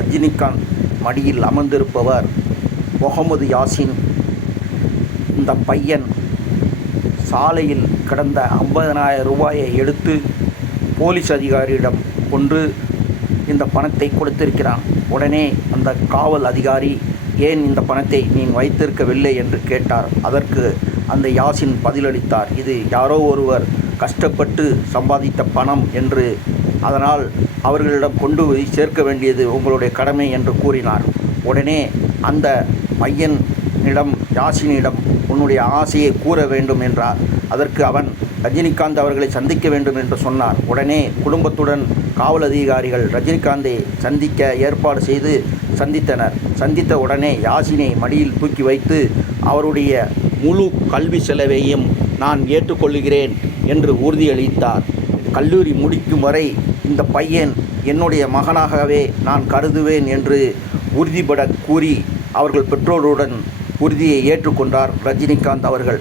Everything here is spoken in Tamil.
ரஜினிகாந்த் மடியில் அமர்ந்திருப்பவர் முகமது யாசின். இந்த பையன் சாலையில் கிடந்த 50,000 ரூபாயை எடுத்து போலீஸ் அதிகாரியிடம் கொண்டு இந்த பணத்தை கொடுத்திருக்கிறான். உடனே அந்த காவல் அதிகாரி, ஏன் இந்த பணத்தை நீ வைத்திருக்கவில்லை என்று கேட்டார். அதற்கு அந்த யாசின் பதிலளித்தார், இது யாரோ ஒருவர் கஷ்டப்பட்டு சம்பாதித்த பணம் என்று, அதனால் அவர்களிடம் கொண்டு போய் சேர்க்க வேண்டியது உங்களுடைய கடமை என்று கூறினார். உடனே அந்த பையனிடம், யாசினிடம், உன்னுடைய ஆசையை கூற வேண்டும் என்றார். அதற்கு அவன் ரஜினிகாந்த் அவர்களை சந்திக்க வேண்டும் என்று சொன்னார். உடனே குடும்பத்துடன் காவல் அதிகாரிகள் ரஜினிகாந்தை சந்திக்க ஏற்பாடு செய்து சந்தித்தனர். சந்தித்த உடனே யாசினை மடியில் தூக்கி வைத்து அவருடைய முழு கல்வி செலவையும் நான் ஏற்றுக்கொள்கிறேன் என்று உறுதியளித்தார். கல்லூரி முடிக்கும் வரை இந்த பையன் என்னுடைய மகனாகவே நான் கருதுவேன் என்று உறுதிபட கூறி அவர்கள் பெற்றோருடன் உறுதியை ஏற்றுக்கொண்டார் ரஜினிகாந்த் அவர்கள்.